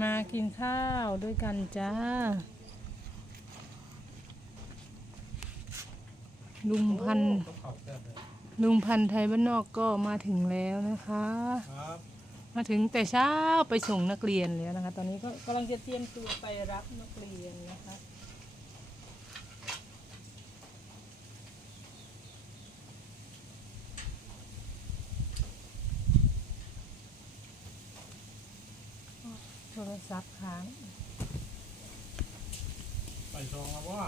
มากินข้าวด้วยกันจ้า ลุงพันธุ์ก็ขอบแซ่บเลยลุงพันธุ์ไทยบ้านนอกก็มาถึงแล้วนะคะ ครับมาถึงแต่เช้าไปส่งนักเรียนแล้วนะคะ ตอนนี้ก็กำลังจะเตรียมตัวไปรับนักเรียนนะคะ ซับค้างไปชงแล้วว่า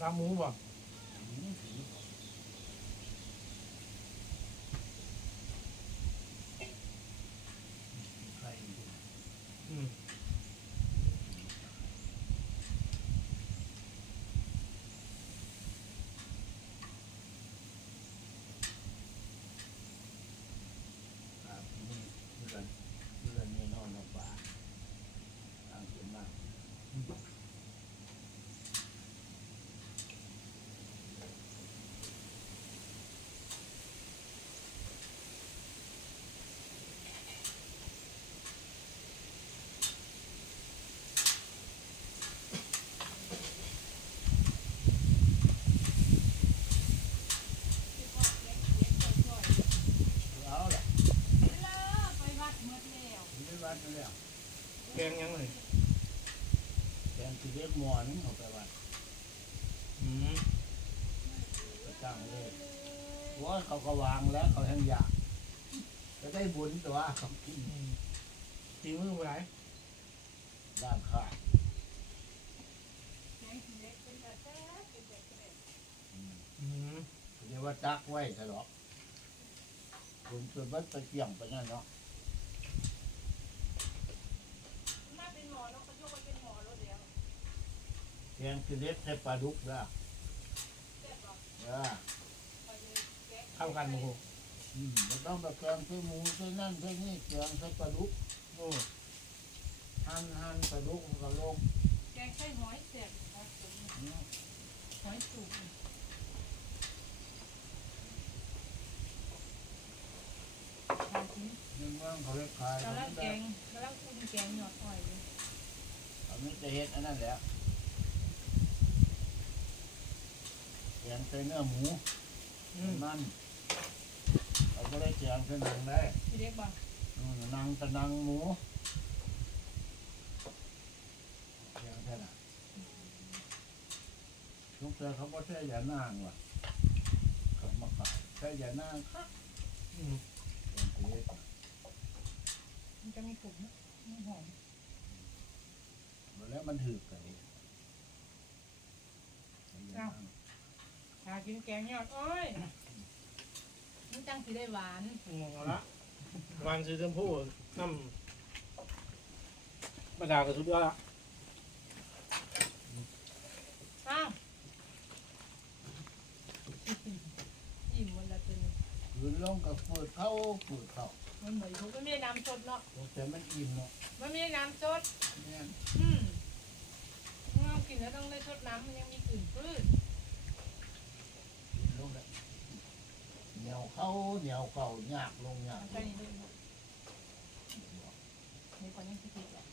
ลาบหมูบ่อืม ครับนี่เพื่อนเพื่อนนี่นอนลงป่าทางเขียนมา เอาละไปวัดแล้ว แกงยังเลยแกงคือเรียกหมอนเอาไปวัดอืมไปตั้งเลยว่าเขาก็วางแล้วเขาทั้งอยากจะได้บุญแต่ว่าเขากินตีมือไปไหนด้านข้างอืมเรียกว่าตักไว้ตลอดบุญส่วนบัดไปเกี่ยงไปนั่นเนาะ แกงคือเล็กใส่ปลาดุกนะเออเข้ากันหมูอืมไม่ต้องไปแกงใส่หมูใส่นั่นใส่นี่แกงใส่ปลาดุกโอ้หั่นหั่นปลาดุกมันก็ลงแกงไส้หอยเสียบหอยสุกอืมหอยสุกทานทิ้งยังว่างเขาเรียกขายกำลังแกงกำลังอุ่นแกงหยอดหอยอยู่เขาไม่จะเฮ็ดอันนั้นแหละ กงใส่เนื้อหมูอืมนั่นเราก็ได้แกงใส่หนังได้พี่เล็กบอกอืมหนังกับหนังหมูแกงแค่นั้นทุกแต่เขาก็ใช้ยานางว่ะเขามาขายใช้ยานางครับอืมแกงเฮ็ดมันจะมีกลุ่มนะมันหอมแล้วมันถือกันดิใช้ยานาง หากินแกงหยอดอ้อยมันจังสีได้หวานงงเอาละวันซื้อเต็มผู้น้ำประดากระสุดยอดละอ้าวอิ่มวันละตัวนึงคืนลงกับฝืดเข้าฝืดเข้ามันเหมือนเขาก็ไม่ได้น้ำสดเนาะแต่มันอิ่มเนาะมันไม่ได้น้ำสดเนี่ยอืมเรากินแล้วต้องได้สดน้ำมันยังมีกลิ่นพืช วเหนียวเข้าเหนียวเก่าหยากลงหยากใช่เลยเนาะในยังคิดๆอะ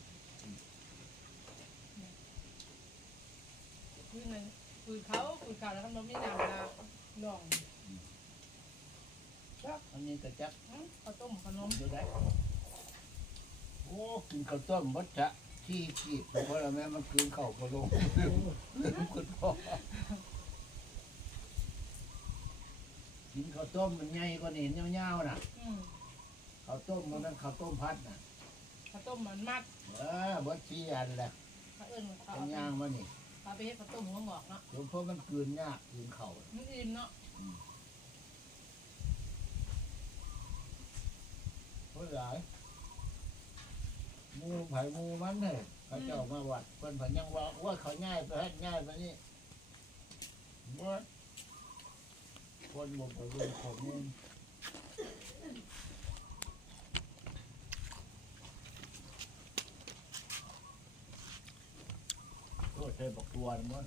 คือเงินคือเขาคือเขาแล้วก็มันไม่น้ำละลองจักอันนี้ก็จักข้าวต้มขนมอยู่ได้โอ้กินข้าวต้มมัดจะที่กีบเพราะอะไรแม่มันกินเข้าก็ลงลืมคุณพ่อ ต้มมันใหญ่กว่านี้ยาวๆน่ะอืมข้าวต้มมันนั่นข้าวต้มพัดน่ะข้าวต้มมันมากเออเบดชี้อันแหละเขาเอิ้นเขาเป็นย่างมานี่เอาไปเฮ็ดข้าวต้มหัวงอกเนาะหลวงพ่อมันกลืนยากกลืนเข่ามันอิ่มเนาะเพื่อหลายหมูไผ่หมูมันเนี่ยเขาเจ้ามาวัดเพิ่นเพิ่นยังว่าว่าเขาง่ายไปให้ง่ายไปนี่เมื่อ คนบ่ไปเรื่องของมูลโอ้ยเคยบอกตัวนะมัน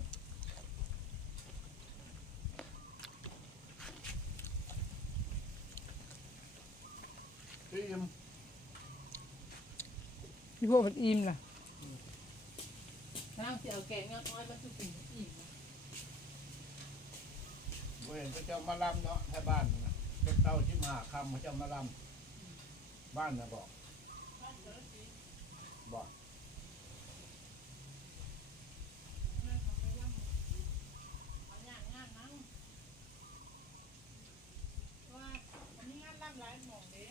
พี่ยมพี่พวกมันอิ่มล่ะนั่งสิเอาแกงเงาน้อยมันคือสิ่งที่อิ่มนะ เว้นพระเจ้ามาลำเนาะแค่บ้านนะเป็นเต้าที่มาคำพระเจ้ามาลำบ้านนะบอกบอก เอาย่างงานนั่งว่าอันนี้งานรับหลายหม่องเด้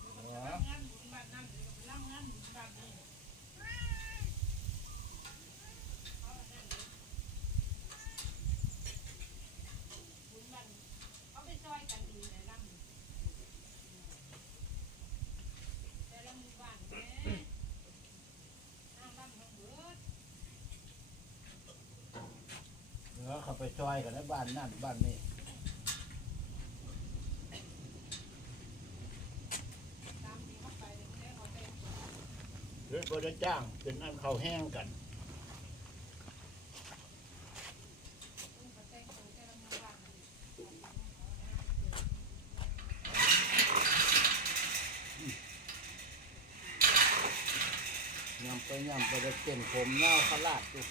เหรอ งานบุญบ้านนั่นหรือไปรับงานบุญบ้านนี่บุญบ้านเขาไปซอยกันดีในลำแต่ละหมู่บ้านแหม่น้ำลำทั้งเบิด เหนือเขาไป ซอยกันแล้วบ้านนั่นบ้านนี้เขาไปเลยแม่เขาไปหรือพระจ้างเป็นอันเขาแห้งกันอุ้มเขาแต่งตัวแต่ละหมู่บ้านยำไปยำไปได้เต้นผมเงาขลาดอยู่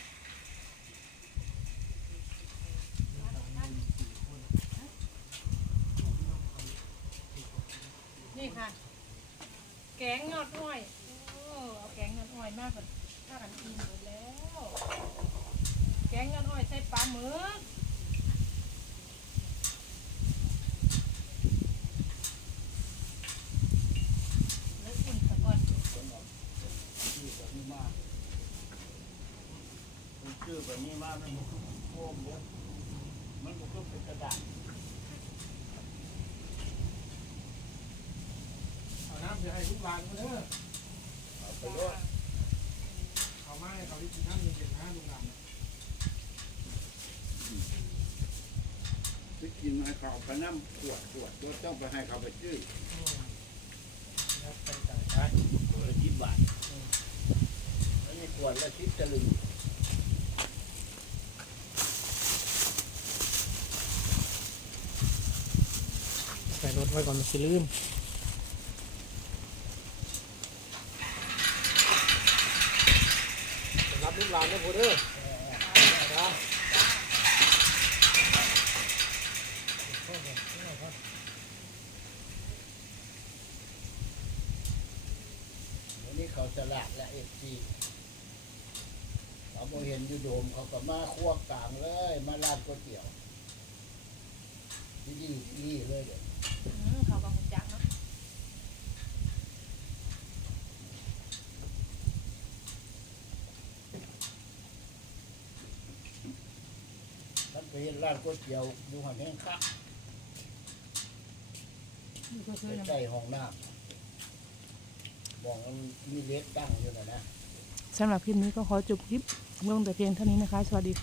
นี่ค่ะ แกงยอดอ้อยโอ้เอาแกงยอดอ้อยมากกว่าถ้ากันอิ่มหมดแล้ว แกงยอดอ้อยใส่ปลาหมึกแล้วอุ่นสะก่อนคนออกชื่อแบบนี้มาคนชื่อแบบนี้มามันบุกโค้งเยอะมันบุกเป็นกระดาษ เอาน้ำเดี๋ยวให้ทุกวางมาเด้อเอาไปโยนเขาไม่เขาที่กินน้ำเย็นๆนะลุงดำไปกินให้เขาไปน้ำขวดขวดตัวต้องไปให้เขาไปชื่อแล้วไปจ่ายไปขวดละสิบบาทอันนี้ขวดละสิบตะลึงใส่รถไว้ก่อนมันจะลื่นรับลูก หลานนะพูเด้อนะวันนี้เขาสลัดและเอฟซีเขาโมเห็นอยู่โดมเขาก็มาควบกลางเลย มาลาดก๋วยเตี๋ยวดีดีดีเลยเดี๋ยว อืมเขาก็หุ่นจักเนาะ ท่าน ไปเห็นร้านก๋วยเตี๋ยวอยู่หันแห้งคักนี่ก็คือน้ำใกล้ๆห้องน้ำบอกมันมีเล็กตั้งอยู่นะนะ สำหรับคลิปนี้ก็ขอจบคลิปลงแต่เพียงเท่านี้นะคะ สวัสดีค่ะ